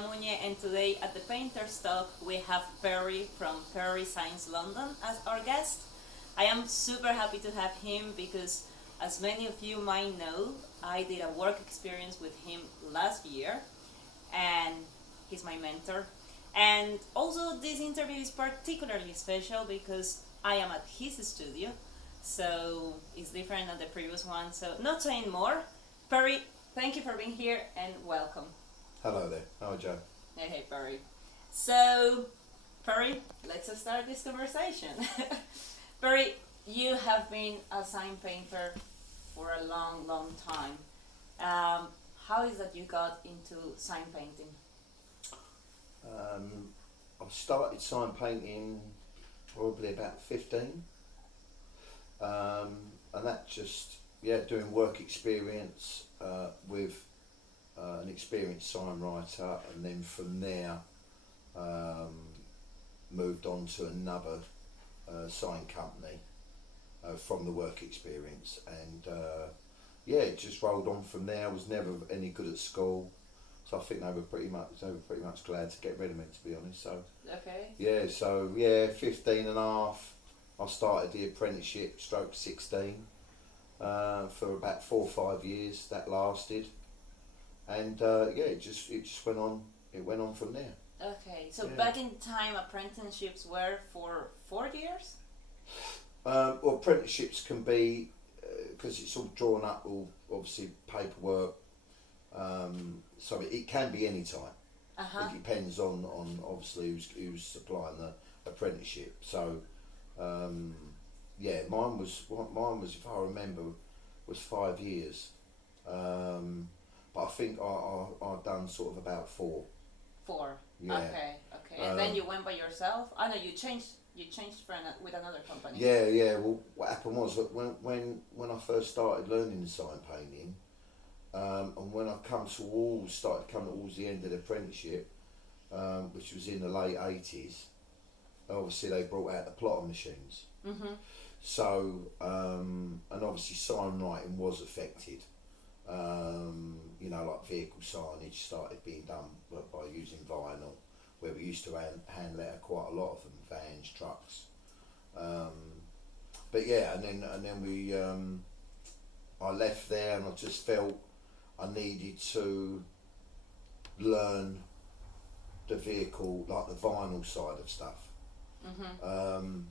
Munye, and today at the Painter's Talk we have Perry from Perry Science London as our guest. I am super happy to have him because, as many of you might know, I did a work experience with him last year, and he's my mentor. And also, this interview is particularly special because I am at his studio, so it's different than the previous one. So, not saying more, Perry, thank you for being here and welcome. Hello there. How are Joe? Hey, Perry. So, Perry, let's start this conversation. Perry, you have been a sign painter for a long, long time. How is that you got into sign painting? I started sign painting probably about 15, and that just doing work experience with an experienced sign writer, and then from there moved on to another sign company from the work experience, and it just rolled on from there. I was never any good at school, so I think they were pretty much glad to get rid of me, to be honest. So Okay. 15 and a half, I started the apprenticeship stroke 16 for about 4 or 5 years. That lasted, and it just went on. It went on from there. Okay, so Yeah. back in time, apprenticeships were for 4 years? Well, apprenticeships can be, because it's all drawn up, all obviously paperwork. So it can be any time. Uh-huh. It depends on obviously who's supplying the apprenticeship. So mine was if I remember was 5 years. But I think I've done sort of about 4. 4. Yeah. Okay. And then you went by yourself? I know you changed with another company. Yeah. Well, what happened was that when I first started learning sign painting, and when I started coming towards the end of the apprenticeship, which was in the late 80s, obviously they brought out the plotter machines. Mm-hmm. So, and obviously sign writing was affected. Like vehicle signage started being done by using vinyl, where we used to hand letter quite a lot of them, vans, trucks. And then we, I left there, and I just felt I needed to learn the vehicle, like the vinyl side of stuff. Mm-hmm.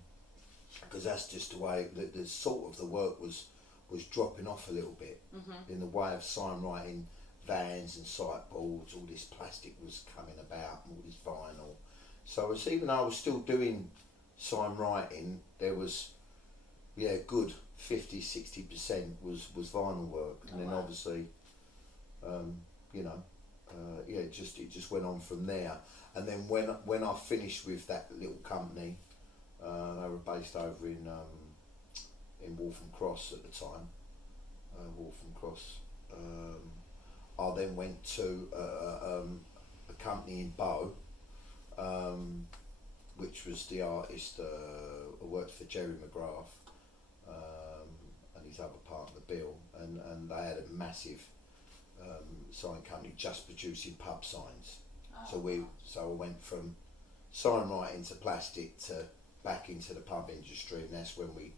Because that's just the way the sort of the work was dropping off a little bit, in the way of sign writing, vans and sight boards. All this plastic was coming about, and all this vinyl. So even though I was still doing sign writing, there was good 50-60% was vinyl work, and then wow. obviously it just went on from there. And then when I finished with that little company, they were based over in Waltham Cross at the time. Waltham Cross. I then went to a company in Bow, which was the artist who worked for Jerry McGrath, and his other partner Bill, and they had a massive sign company just producing pub signs. Oh. So I went from sign writing to plastic to back into the pub industry, and that's when we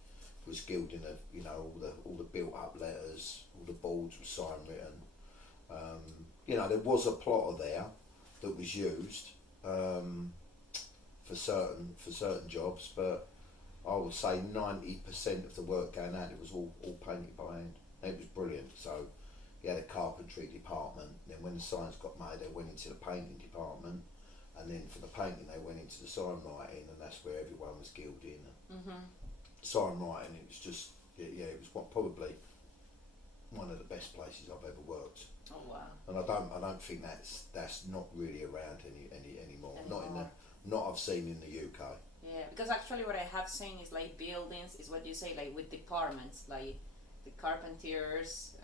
was gilding all the built up letters, all the boards were sign written. There was a plotter there that was used for certain jobs, but I would say 90% of the work going out, it was all painted by hand. It was brilliant. So you had a carpentry department, then when the signs got made, they went into the painting department, and then for the painting they went into the sign writing, and that's where everyone was gilding. Mm-hmm. Sign writing, it was just it was probably one of the best places I've ever worked. Oh wow. And I don't think that's not really around anymore. Not I've seen in the UK. Yeah, because actually what I have seen is like buildings, is what you say, like with departments, like the carpenters,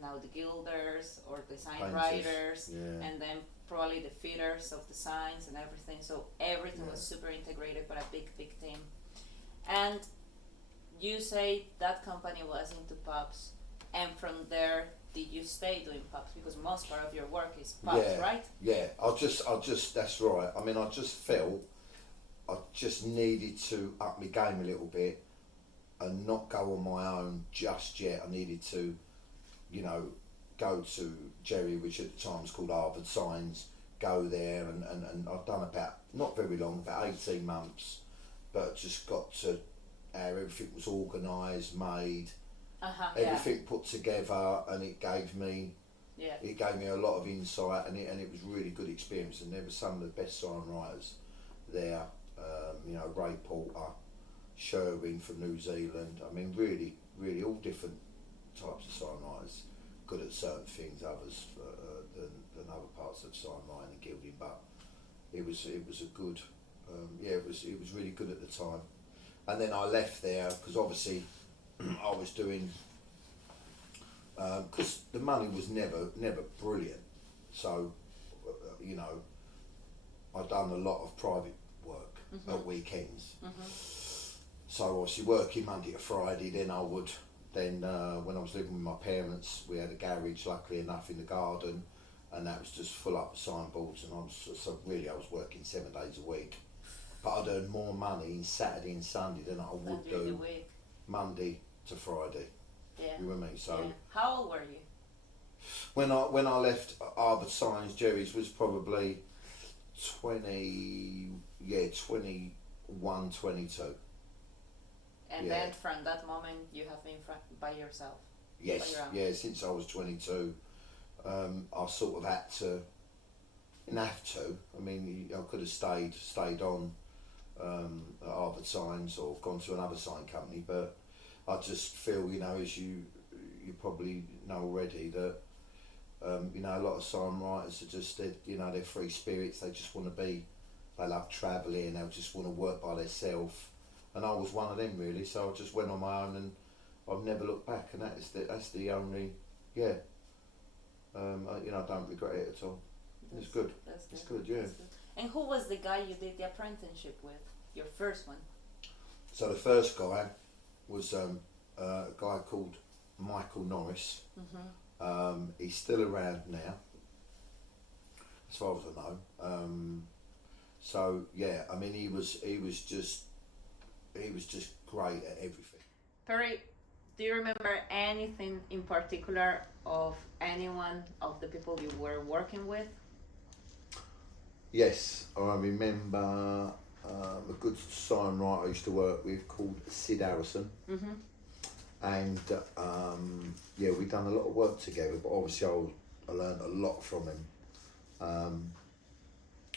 now the gilders or the sign Painters, writers, yeah. and then probably the fitters of the signs and everything. So everything was super integrated by a big team. And you say that company was into pubs, and from there did did you stay doing pubs? Because most part of your work is pubs, Yeah. right? Yeah, I just, that's right. I mean, I just felt I just needed to up my game a little bit and not go on my own just yet. I needed to, you know, go to Jerry, which at the time was called Harvard Signs, go there, and I've done about, not very long, about 18 months, but just got to how everything was organised, made, everything put together, and it gave me a lot of insight, and it was really good experience, and there were some of the best songwriters there, you know, Ray Porter, Sherwin from New Zealand. I mean, really, really all different types of songwriters, good at certain things, others than other parts of songwriting and gilding. But it was a good, it was really good at the time. And then I left there because obviously I was doing, because the money was never brilliant. So, you know, I'd done a lot of private work at weekends. So obviously working Monday to Friday, then I would, when I was living with my parents, we had a garage, luckily enough, in the garden, and that was just full up of signboards, and I was working 7 days a week. But I'd earn more money in Saturday and Sunday than I would do Monday to Friday. Yeah. You with me? So yeah. How old were you? when I left Harvard Signs, Jerry's was probably 21, 22. And then from that moment you have been by yourself? Yes, since I was 22, I sort of had to, didn't have to, I mean, I could have stayed on at Harvard Signs or gone to another sign company, but I just feel, you know, as you probably know already, that you know, a lot of songwriters are just, they're free spirits. They just want to be, they love travelling, they just want to work by themselves, and I was one of them really. So I just went on my own, and I've never looked back, and that's the only, you know, I don't regret it at all. It's good. It's good, yeah. That's good. And who was the guy you did the apprenticeship with? Your first one? So the first guy was a guy called Michael Norris. He's still around now, as far as I know. So yeah, I mean, he was just great at everything. Perry, do you remember anything in particular of anyone of the people you were working with? Yes, I remember a good songwriter I used to work with called Sid Harrison. And we'd done a lot of work together, but obviously I learned a lot from him.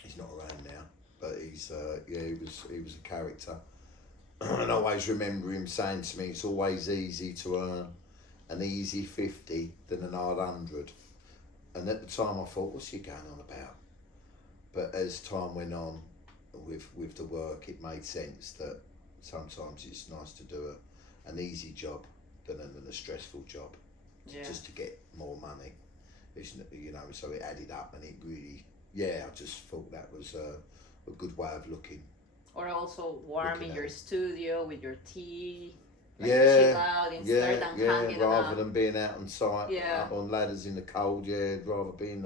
He's not around now, but he was a character. And I always remember him saying to me, it's always easy to earn an easy 50 than an hard 100. And at the time I thought, what's he going on about? But as time went on with the work, it made sense that sometimes it's nice to do an easy job than a stressful job, just to get more money. It's, you know, so it added up, and it really, I just thought that was a good way of looking. Or also warming your studio with your tea, like chill out instead than hanging rather than being out on site, up on ladders in the cold, rather be in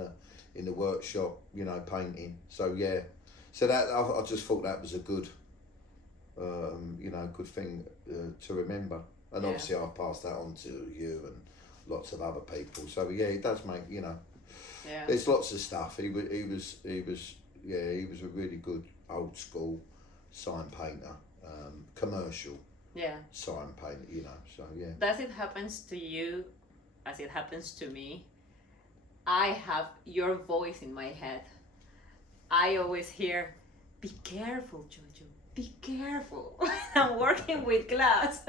the workshop, you know, painting. So so that I just thought that was a good, you know, good thing to remember. And obviously I've passed that on to you and lots of other people. So it does make, you know, there's lots of stuff. He was a really good old school sign painter, commercial sign painter, you know. So Does it happens to you as it happens to me? I have your voice in my head. I always hear, "Be careful, Jojo. Be careful." I'm working with glass.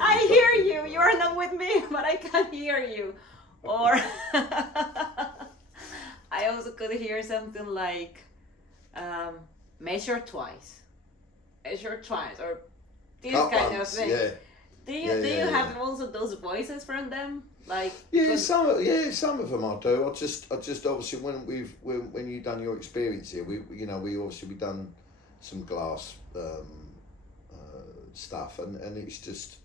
I hear you. You are not with me, but I can hear you. Or I also could hear something like, measure twice, or this kind of thing. Do you have also those voices from them? Like some of them I do. I just obviously when you done your experience here, we done some glass stuff, and it's just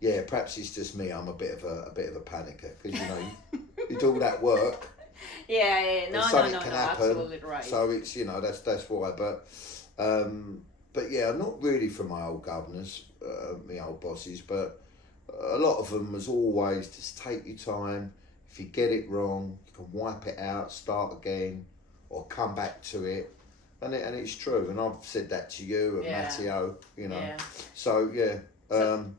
yeah, perhaps it's just me. I'm a bit of a panicker because you do all that work. Yeah. No, And no, something no, can no. happen. Absolutely right. So it's that's why. But yeah, not really from my old governors, my old bosses, but a lot of them was always just take your time. If you get it wrong, you can wipe it out, start again, or come back to it. And it's true. And I've said that to you and Yeah. Matteo, Yeah. So yeah.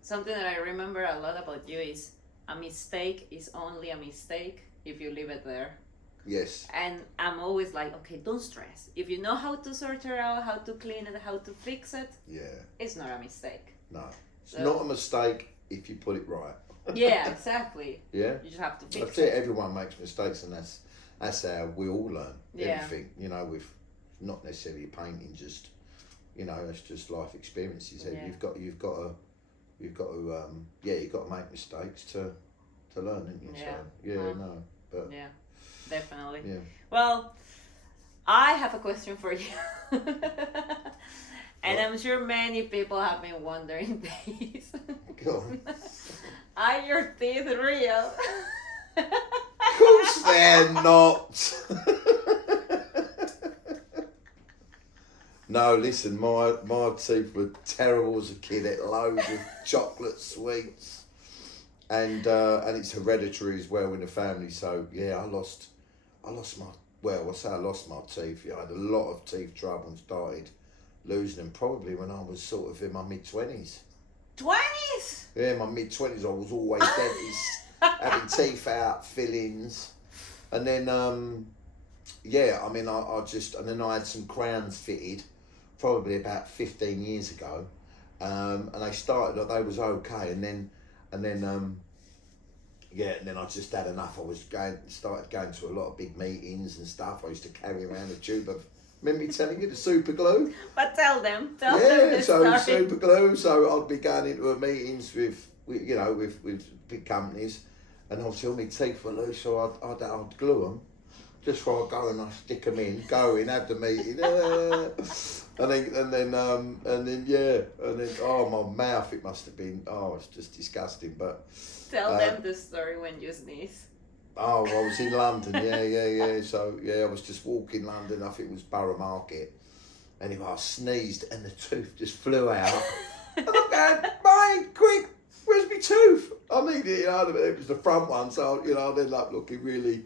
Something that I remember a lot about you is a mistake is only a mistake if you leave it there. Yes. And I'm always like, okay, don't stress. If you know how to sort it out, how to clean it, how to fix it, Yeah. it's not a mistake. No. It's So- not a mistake if you put it right. Yeah, exactly. Yeah. You just have to fix That's it. it. Everyone makes mistakes, and that's how we all learn Yeah. everything. With not necessarily painting, just it's just life experiences. Yeah. You've got to you've got to make mistakes to learn, haven't you? Yeah. So yeah, no, but Yeah, definitely. yeah. Well, I have a question for you. And What? I'm sure many people have been wondering this. Go on. Are your teeth real? Of course they're not. No, listen, my teeth were terrible as a kid. Ate loads of chocolate sweets, and it's hereditary as well in the family. So yeah, I lost my. Well, I say I lost my teeth. Yeah, I had a lot of teeth trouble and started losing them probably when I was sort of in my mid-20s. 20s? Yeah, my mid-20s, I was always dentist, having teeth out, fillings, and then and then I had some crowns fitted, probably about 15 years ago, and they was okay, and then I just had enough. I started going to a lot of big meetings and stuff. I used to carry around a tube of, remember me telling you, the super glue? But tell them Yeah, the so story. super glue. So I'd be going into meetings with big companies, and obviously all my teeth were loose, so I'd glue them. Just before I go and I stick them in, have the meeting, and then my mouth, it must have been, it's just disgusting. But Tell them the story when you sneeze. I was in London, yeah. So I was just walking London. I think it was Borough Market. Anyway, I sneezed and the tooth just flew out. And I'm going, mate, quick, where's my tooth? I need it. It was the front one, so I'd end up looking really,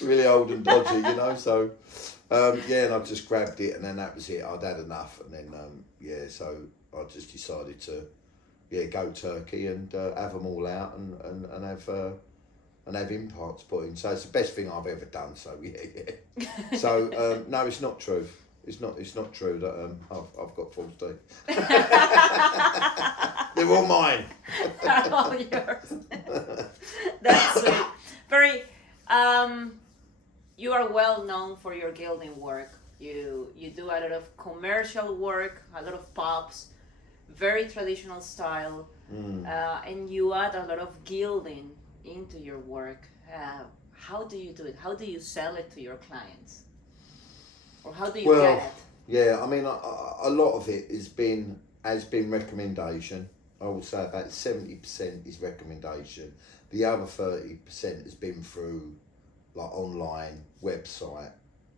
really old and dodgy, So and I just grabbed it, and then that was it. I'd had enough, and then so I just decided to go Turkey and have them all out and have implants put in. So it's the best thing I've ever done. So yeah. So no, it's not true. It's not true that I've got false teeth. They're all mine. They're all yours. That's sweet. Very. You are well known for your gilding work. You do a lot of commercial work, a lot of pops, very traditional style, and you add a lot of gilding into your work. How do you do it? How do you sell it to your clients? Or how do you get it? Yeah, I mean, a lot of it has been recommendation. I would say about 70% is recommendation. The other 30% has been through like online, website,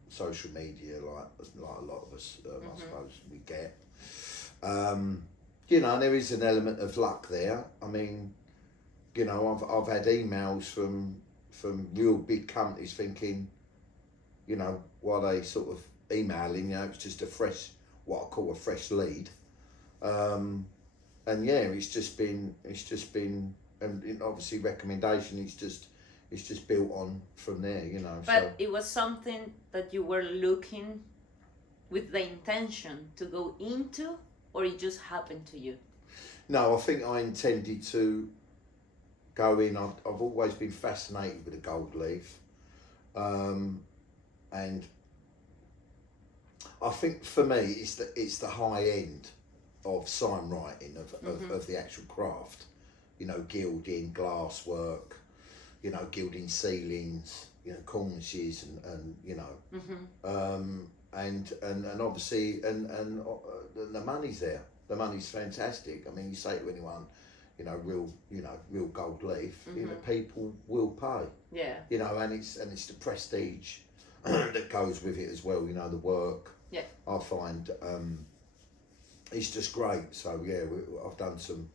social media, like a lot of us, I suppose we get. And there is an element of luck there. I mean, I've had emails from real big companies thinking, while they sort of emailing, it's just what I call a fresh lead. And it's just been, and obviously recommendation, it's just built on from there, But so. it was something that you were looking with the intention to go into, or it just happened to you? No, I think I intended to go in. I've always been fascinated with the gold leaf, and I think for me it's the high end of sign writing of the actual craft, gilding, glass work, gilding ceilings, cornices and obviously and the money's there. The money's fantastic. I mean, you say to anyone, real gold leaf, people will pay. Yeah. And it's the prestige that goes with it as well. The work. Yeah. I find it's just great. So yeah, I've done some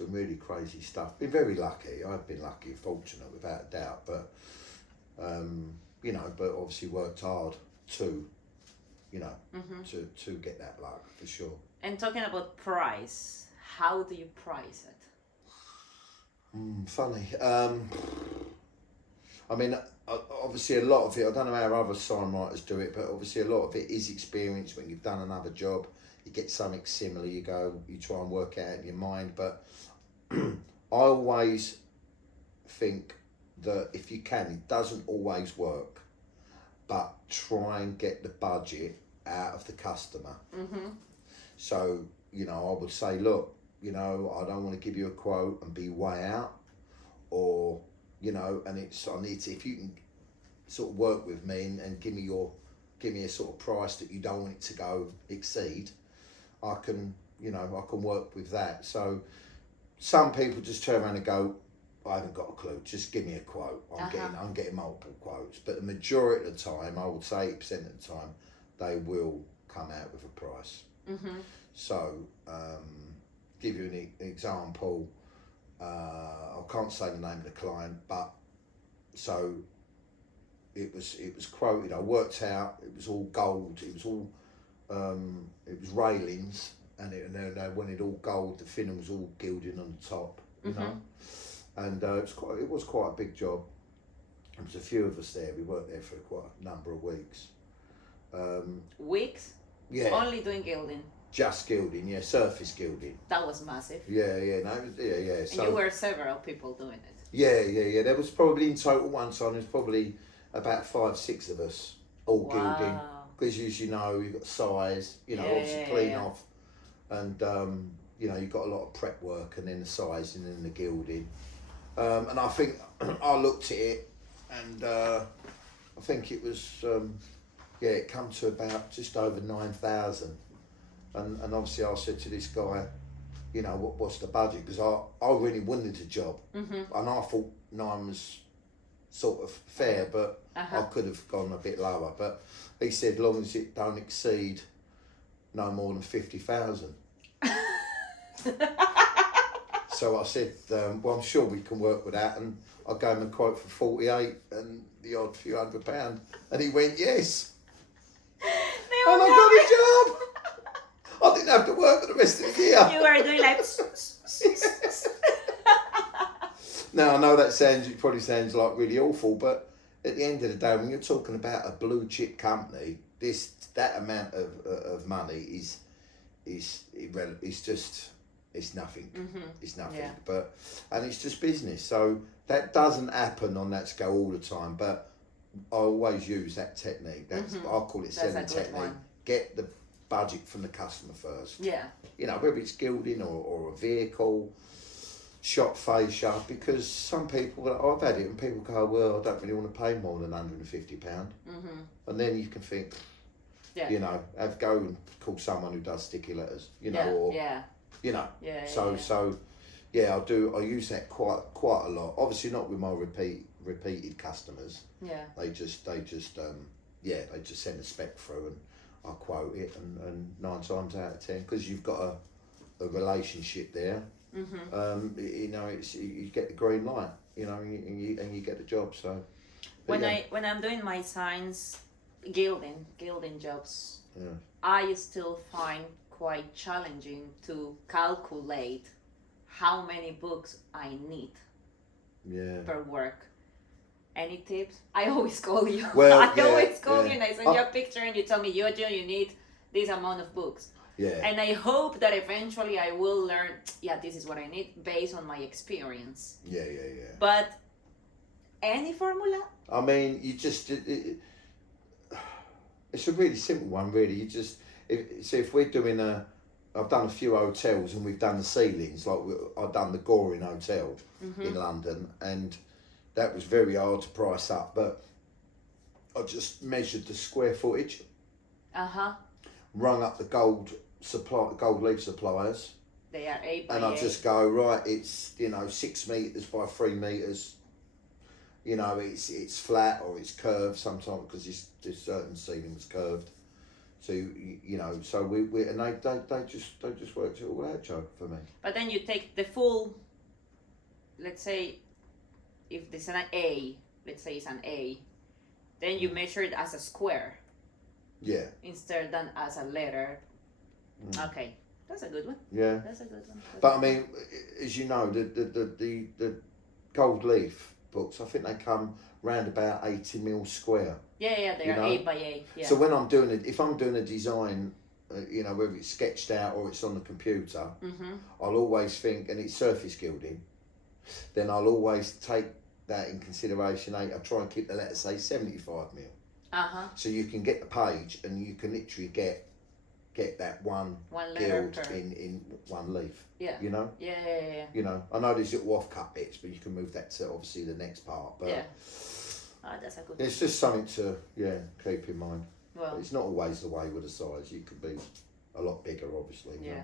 really crazy stuff. Been very lucky. I've been lucky, fortunate, without a doubt. But but obviously worked hard to get that luck for sure. And talking about price, how do you price it? Funny. I mean, obviously a lot of it, I don't know how other signwriters do it, but obviously a lot of it is experience. When you've done another job, you get something similar, you try and work it out in your mind. But I always think that if you can, it doesn't always work, but try and get the budget out of the customer. So, I would say, look, I don't want to give you a quote and be way out, or, and I need to, if you can sort of work with me and give me a sort of price that you don't want it to exceed, I can work with that. So some people just turn around and go, I haven't got a clue, just give me a quote. I'm getting multiple quotes, but the majority of the time, I would say 80% of the time, they will come out with a price. So, give you an example, I can't say the name of the client, but so it was quoted, I worked out, it was all gold, it was all, it was railings, and they wanted all gold, the finning was all gilded on the top, and it was quite a big job. There was a few of us there, we worked there for quite a number of weeks. Weeks? Yeah. Only doing gilding? Just gilding, yeah, surface gilding. That was massive. Yeah. So, and you were several people doing it. Yeah. There was probably in total one time, there's probably about 5-6 of us all gilding. Because as you know, you've got size, obviously clean off. And, you've got a lot of prep work and then the sizing and the gilding. And I think I looked at it and I think it was, it come to about just over 9,000. And obviously I said to this guy, what's the budget? Because I really wanted a job. And I thought 9 was sort of fair, but I could have gone a bit lower. But he said, long as it don't exceed no more than 50,000. So I said, well, I'm sure we can work with that. And I gave him a quote for 48 and the odd few £100. And he went, yes. And I got a job. I didn't have to work for the rest of the year. You were doing like... Now, I know it probably sounds like really awful, but at the end of the day, when you're talking about a blue chip company, that amount of money is just, it's nothing. It's nothing. Yeah. And it's just business. So that doesn't happen on that scale all the time, but I always use that technique. I call it selling technique. Get the budget from the customer first. Yeah. Whether it's gilding or a vehicle, shop fascia, because some people, I've had it, and people go, well, I don't really want to pay more than £150. And then you can think, go and call someone who does sticky letters, So I use that quite a lot. Obviously not with my repeated customers. Yeah. They just send a spec through and I quote it, and 9 times out of 10, because you've got a relationship there, you get the green light, and you get the job. So when I'm doing my signs gilding jobs, I still find quite challenging to calculate how many books I need per work. Any tips? I always call you. Well, I always call you and I send you a picture and you tell me, you need this amount of books. Yeah. And I hope that eventually I will learn, this is what I need based on my experience. Yeah. But any formula? I mean, you just, it's a really simple one, really. You just, if we're doing I've done a few hotels and we've done the ceilings, like I've done the Goring Hotel in London, and that was very hard to price up, but I just measured the square footage, rung up the gold leaf suppliers, They are 8 by and I 8. just go, right, it's 6 meters by 3 meters. It's flat or it's curved sometimes because this certain ceiling was curved. So so we and they just worked it all out, Joe, for me. But then you take the full. Let's say, if there's an A, let's say it's an A, then you measure it as a square. Yeah. Instead than as a letter. Okay, that's a good one. Yeah. That's a good one. But I mean, as you know, the gold leaf books, I think they come round about 80 mil square. Yeah, they are 8 by 8. Yeah. So when I'm doing it, if I'm doing a design, whether it's sketched out or it's on the computer, I'll always think, and it's surface gilding, then I'll always take that in consideration. I try and keep the letter, say 75 mil. So you can get the page and you can literally get that one letter gild in one leaf. Yeah. Yeah. I know there's little off-cut bits, but you can move that to obviously the next part. But yeah. That's a good one. it's just something to keep in mind. Well, but it's not always the way with the size. You could be a lot bigger, obviously. Yeah.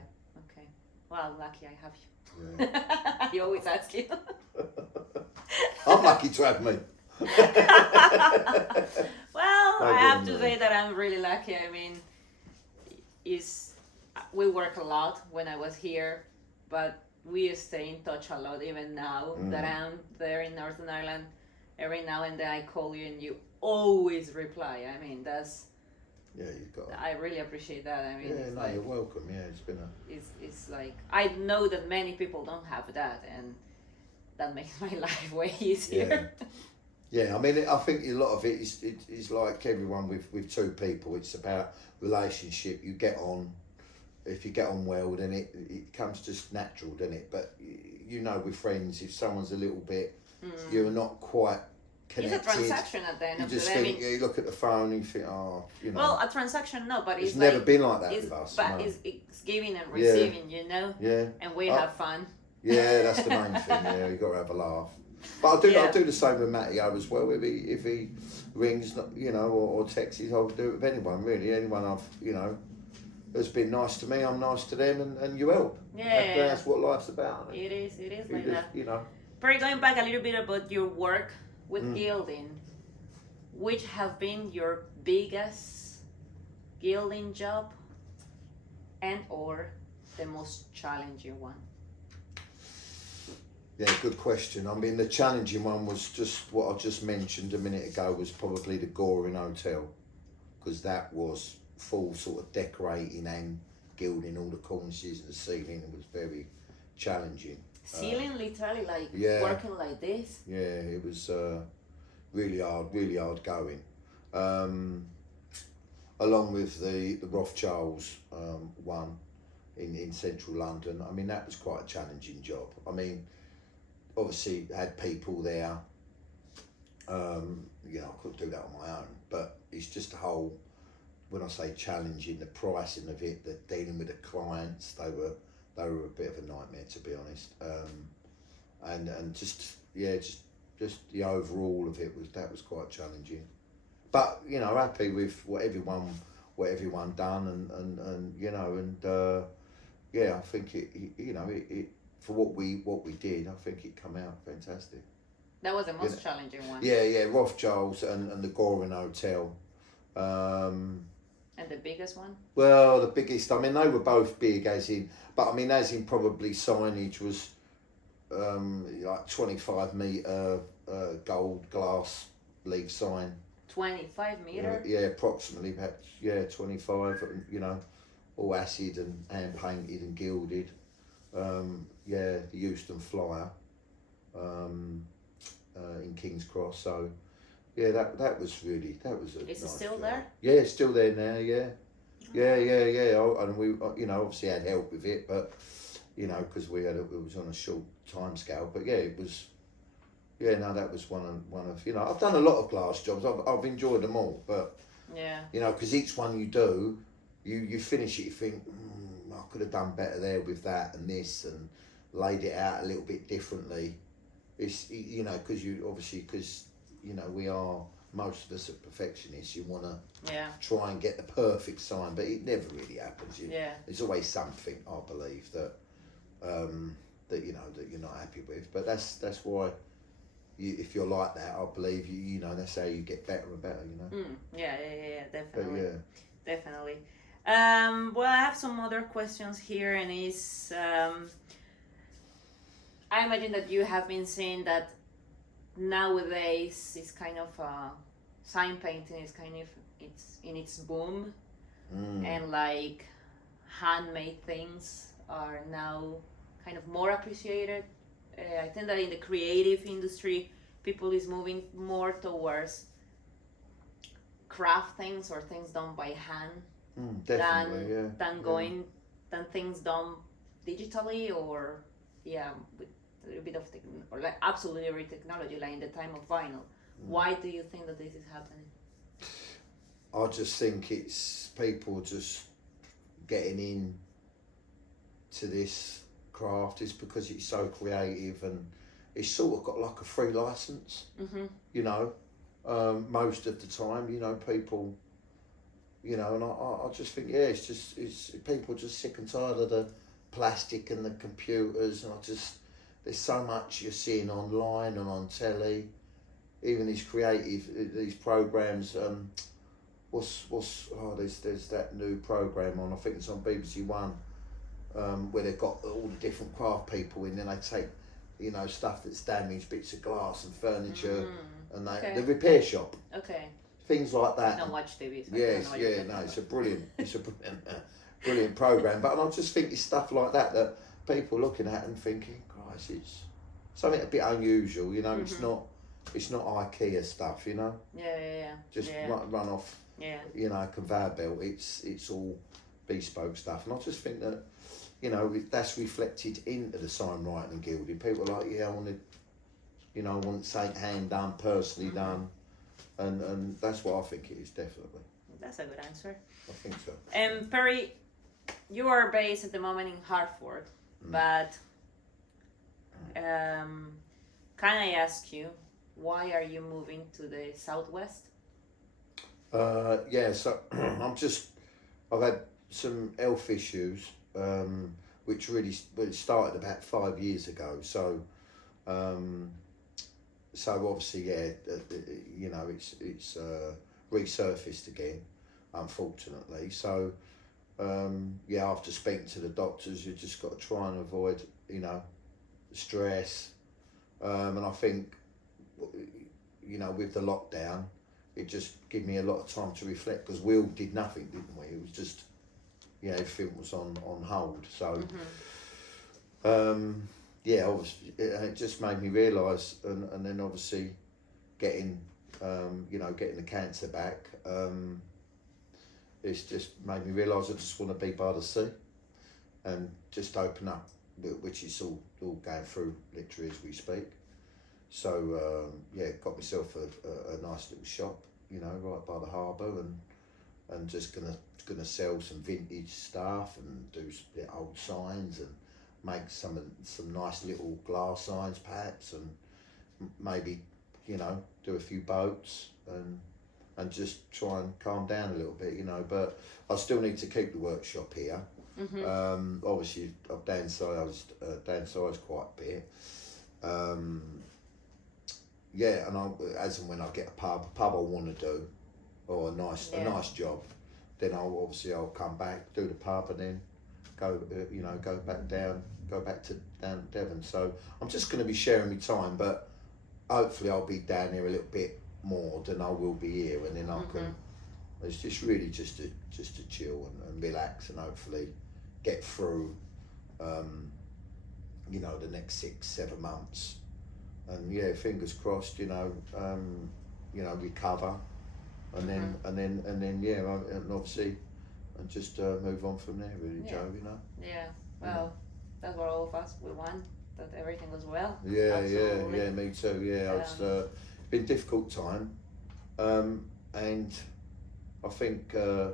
Okay. Well, lucky I have you. Yeah. You always ask you. I'm lucky to have me. Well, No, I have good to man. say that I'm really lucky. I mean, we work a lot when I was here, but we stay in touch a lot even now that I'm there in Northern Ireland. Every now and then I call you and you always reply. I mean, that's. Yeah, you've got. I really appreciate that. I mean, it's like, you're welcome. Yeah, it's been a. It's like I know that many people don't have that, and that makes my life way easier. Yeah, I mean, I think a lot of it is like everyone with two people. It's about relationship. You get on. If you get on well, then it comes just natural, doesn't it? But with friends, if someone's a little bit, you're not quite connected. It's a transaction at the end of the day. You just think, you look at the phone and you think, Well, a transaction, no, but it's never been like that with us. But no. it's giving and receiving, Yeah. And we have fun. Yeah, that's the main thing. Yeah, you got to have a laugh. But I do the same with Matteo as well. If he rings, or texts, I'll do it with anyone really. Anyone I've has been nice to me, I'm nice to them, and you help. Yeah, that's what life's about. It is like that. You Perry, going back a little bit about your work with gilding, which have been your biggest gilding job, and or the most challenging one? Yeah, good question. I mean, the challenging one was just what I just mentioned a minute ago, was probably the Goring Hotel, because that was full sort of decorating and gilding all the cornices and the ceiling. It was very challenging. Ceiling literally like working like this? Yeah, it was really hard going. Along with the Rothschilds one in central London. I mean, that was quite a challenging job. I mean, obviously had people there. I couldn't do that on my own, but it's just a whole. When I say challenging, the pricing of it, the dealing with the clients, they were a bit of a nightmare, to be honest. And just the overall of it was quite challenging. But happy with what everyone done, and I think it for what we did, I think it come out fantastic. That was the most challenging one. Yeah, Rothschilds and the Goring Hotel. And the biggest one? Well, the biggest, I mean, they were both big as in probably signage was like 25 metre gold glass leaf sign. 25 metre? Yeah, approximately, perhaps, 25, all acid and hand painted and gilded. The Euston Flyer in King's Cross, so... Yeah, that was a Is nice it still job. there? Yeah, it's still there now. Yeah. And we, obviously had help with it, but because it was on a short time scale. But yeah, it was. Yeah, no, that was one of I've done a lot of glass jobs. I've enjoyed them all, but because each one you do, you finish it, you think I could have done better there with that and this and laid it out a little bit differently. It's because we are, most of us are perfectionists. You want to try and get the perfect sign, but it never really happens. There's always something, I believe, that that that you're not happy with. But that's why if you're like that, I believe that's how you get better and better. Yeah, But definitely, yeah. definitely. Well, I have some other questions here, and I imagine that you have been saying that nowadays it's kind of sign painting is kind of it's in its boom, and like handmade things are now kind of more appreciated. I think that in the creative industry, people is moving more towards craft things or things done by hand Definitely, yeah. than things done digitally or with a little bit of or like absolutely every technology like in the time of vinyl. Why do you think that this is happening? I just think it's people just getting in to this craft is because it's so creative and it's sort of got like a free license. Most of the time, people, and I just think it's people just sick and tired of the plastic and the computers, and there's so much you're seeing online and on telly, even these programs. There's that new program on, I think it's on BBC One, where they've got all the different craft people in, then they take stuff that's damaged, bits of glass and furniture, and the repair shop, things like that. I don't watch TV. So It's a brilliant brilliant program. But I just think it's stuff like that people looking at and thinking, Christ, it's something a bit unusual. It's not IKEA stuff. Just run off. Conveyor belt. It's all bespoke stuff, and I just think that that's reflected into the sign writing and gilding. People are like, I want something hand done, personally done, and that's what I think it is, definitely. That's a good answer. I think so. Perry, you are based at the moment in Hartford, but can I ask you, why are you moving to the Southwest? So I've had some health issues, which really started about 5 years ago. So obviously, it's resurfaced again, unfortunately. So after speaking to the doctors, you just got to try and avoid, stress, and I think, with the lockdown, it just gave me a lot of time to reflect, because we all did nothing, didn't we? It was just, everything was on hold. So, obviously, it just made me realise, and then obviously getting the cancer back, it's just made me realise I just want to be by the sea and just open up, which is all going through literally as we speak. So got myself a nice little shop, right by the harbour, and just gonna sell some vintage stuff and do old signs and make some nice little glass signs perhaps, and maybe do a few boats and just try and calm down a little bit, but I still need to keep the workshop here. Obviously I've downsized quite a bit. And as and when I get a pub I want to do, or a nice job, then I'll come back, do the pub, and then go back to down Devon. So I'm just going to be sharing my time, but hopefully I'll be down here a little bit more than I will be here, and then I can. It's just really just to chill and relax, and hopefully get through, the next 6-7 months. And fingers crossed, recover, and then obviously, and just move on from there, really, Jo. Well, that's what all of us we want, that everything goes well. Yeah, me too. It's been a difficult time, and I think, I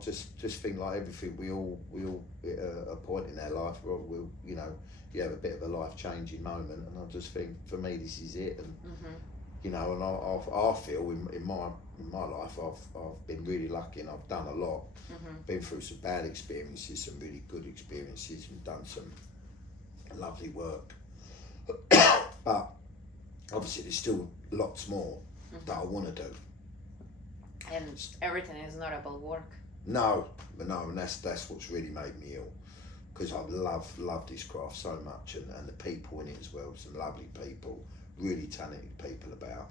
just think like everything, we all at a point in our life we'll you have a bit of a life changing moment, and I just think for me this is it, and you know, and I feel in my life I've been really lucky and I've done a lot. Been through some bad experiences, some really good experiences, and done some lovely work. But obviously there's still lots more that I want to do. And everything is not about work. No, and that's what's really made me ill, because I love this craft so much, and the people in it as well. Some lovely people, really talented people about.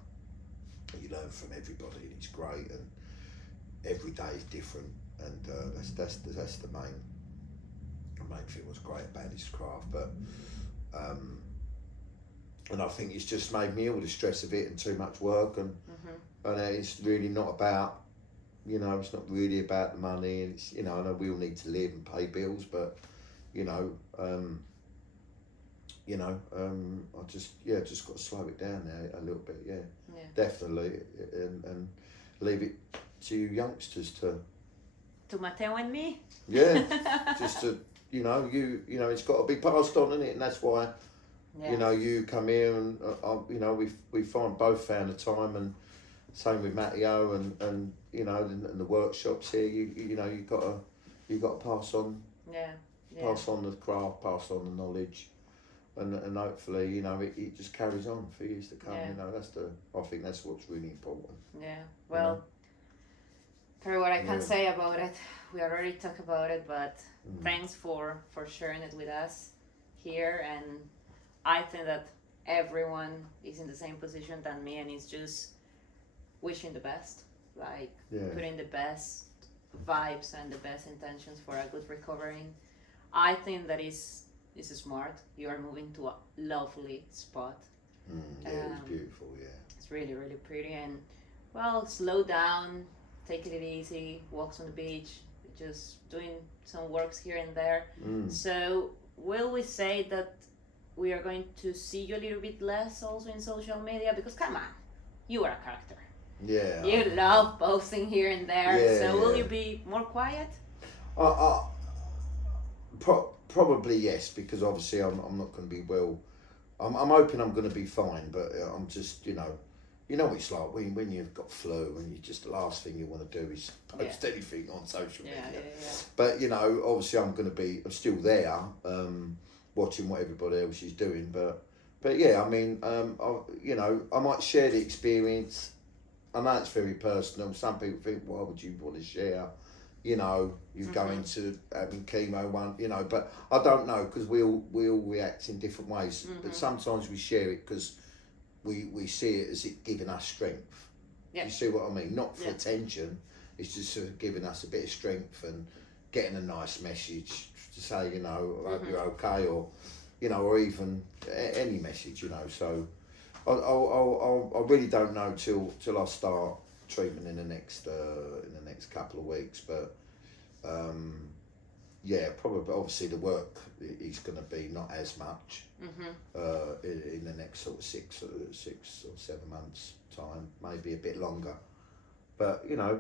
You learn from everybody, and it's great. And every day is different, and that's the main thing was great about this craft. But and I think it's just made me ill, the stress of it and too much work, and it's really not about. You know, it's not really about the money, and it's, you know, I know we all need to live and pay bills, but you know, I just got to slow it down now a little bit, definitely, and leave it to you youngsters to Matteo and me. Just to, you know, it's got to be passed on, isn't it? And that's why, you know, you come here and you know, we both found the time, and same with Matteo, and you know, and the workshops here. You know, you got to pass on. Pass on the craft, pass on the knowledge, and hopefully, you know, it just carries on for years to come. You know, I think that's what's really important. Well, for what I can say about it, we already talked about it, but thanks for sharing it with us here. And I think that everyone is in the same position than me, and it's just wishing the best, like putting the best vibes and the best intentions for a good recovery. I think that is smart. You are moving to a lovely spot. It's beautiful. It's really, really pretty. And well, slow down, take it easy, walks on the beach, just doing some works here and there. So will we say that we are going to see you a little bit less also in social media? Because come on, you are a character. You love posting here and there. So will you be more quiet? Probably yes, because obviously I'm not going to be well. I'm hoping I'm going to be fine, but I'm just, you know what it's like when you've got flu, and you just, the last thing you want to do is post anything on social media. But you know, obviously I'm still there, watching what everybody else is doing. But yeah, I mean, you know, I might share the experience. I know it's very personal. Some people think, why would you want to share? You know, you go into having chemo you know, but I don't know, because we all react in different ways. But sometimes we share it because we see it as it giving us strength. You see what I mean? Not for attention. It's just sort of giving us a bit of strength and getting a nice message to say, you know, I hope you're okay, or you know, or even any message, you know. So I really don't know till I start treatment in the next couple of weeks, but probably obviously the work is going to be not as much in the next sort of 6 or 7 months time, maybe a bit longer, but you know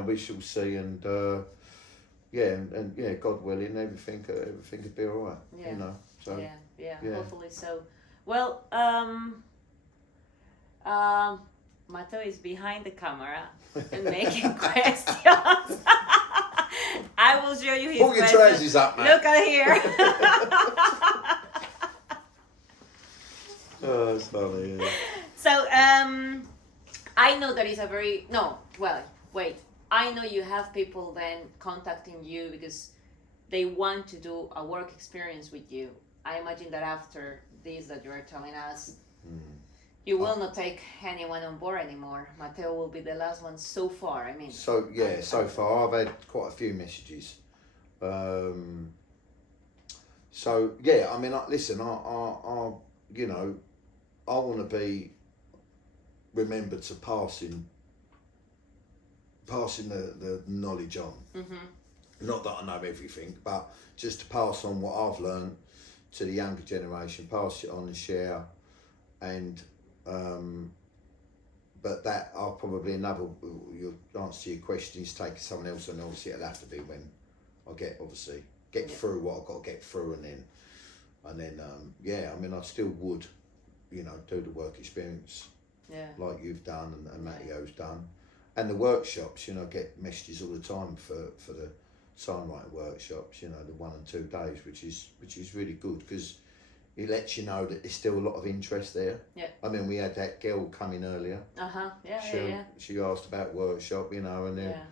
we shall see, and God willing, everything could be all right. You know, so hopefully so. Well, Matteo is behind the camera and making questions. I will show you his Pull your trousers up, man. Look at here. Oh, that's funny. Yeah. So, I know that is a very I know you have people then contacting you because they want to do a work experience with you. I imagine that after this that you are telling us, you will not take anyone on board anymore. Matteo will be the last one so far. I mean. So far I've had quite a few messages. So yeah, I mean, listen, I you know, I want to be remembered to passing the knowledge on. Not that I know everything, but just to pass on what I've learned to the younger generation, pass it on and share, and but that I'll probably your answer to your question is taking someone else, and obviously it'll have to be when I get through what I've got to get through, and then I mean, I still would, you know, do the work experience Yeah. like you've done and Matteo's done, and the workshops. You know, I get messages all the time for the sign writing workshops. You know, the 1 and 2 days, which is really good because it lets you know that there's still a lot of interest there. Yeah. I mean, we had that girl come in earlier. Yeah. She asked about workshop, you know, and Yeah.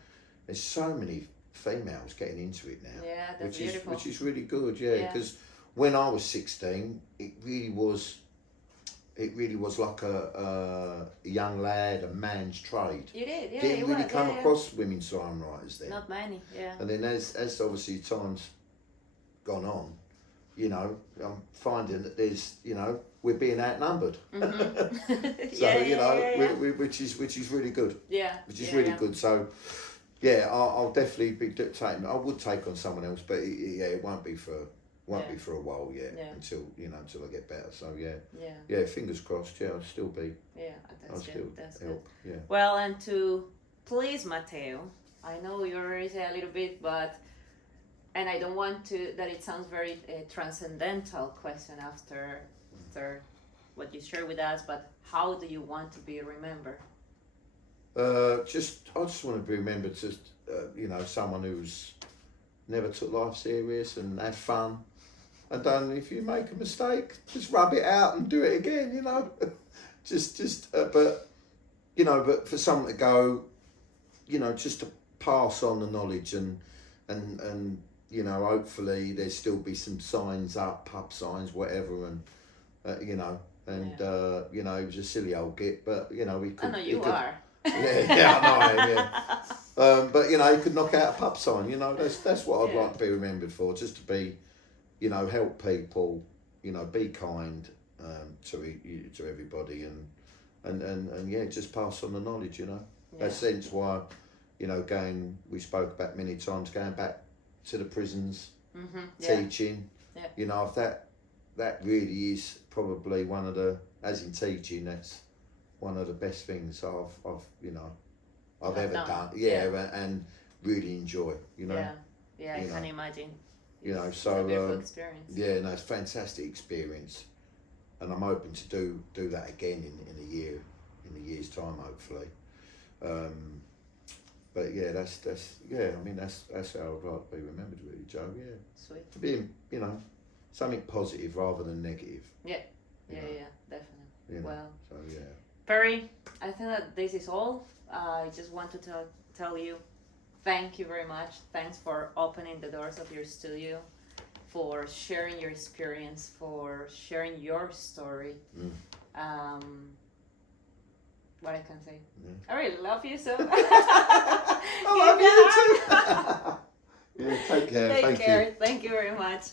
there's so many females getting into it now. Yeah, that's which beautiful. which is really good, yeah. Yeah. Because when I was 16, it really was like a young lad, a man's trade. You did, yeah. Didn't it really was, come yeah, across women sign writers then. Not many, yeah. And then as obviously time's gone on, you know, I'm finding that there's, you know, we're being outnumbered. Mm-hmm. So you know, which is really good. Yeah. Which is really good. So yeah, I'll definitely be taking. I would take on someone else, but it won't be for a while yet until I get better. So yeah, fingers crossed. Yeah, I'll still be. Yeah, that's good. That's help. good. Yeah. Well, and to please Matteo, I know you already said a little bit, but. And I don't want that it sounds very transcendental question after what you share with us, but how do you want to be remembered? I just want to be remembered as someone who's never took life serious and had fun. And then if you make a mistake, just rub it out and do it again. You know, but for someone to go, you know, just to pass on the knowledge and. You know, hopefully there'll still be some signs up, pub signs, whatever, and you know, he was a silly old git, but you know, I know you are. Yeah, I know I am. Yeah, but you know, he could knock out a pub sign. You know, that's what I'd like to be remembered for, just to be, you know, help people, you know, be kind to everybody, and yeah, just pass on the knowledge. You know, that's sense why, you know, we spoke about many times going back to the prisons, teaching. Yeah. You know, if that really is probably one of the, as in teaching, that's one of the best things I've ever done. Yeah, and really enjoy. You know. Yeah, I can imagine. You know, so it's a beautiful experience. Yeah, no, it's a fantastic experience, and I'm hoping to do that again in a year's time, hopefully. But yeah, that's I mean that's how I'd like to be remembered, really, Joe. Yeah. Sweet. To be, you know, something positive rather than negative. Yeah, definitely. You know, well. So yeah. Perry, I think that this is all. I just want to tell you, thank you very much. Thanks for opening the doors of your studio, for sharing your experience, for sharing your story. What I can say. Yeah. I really love you so. I love you too. Yeah, take care. Take care. Thank you very much.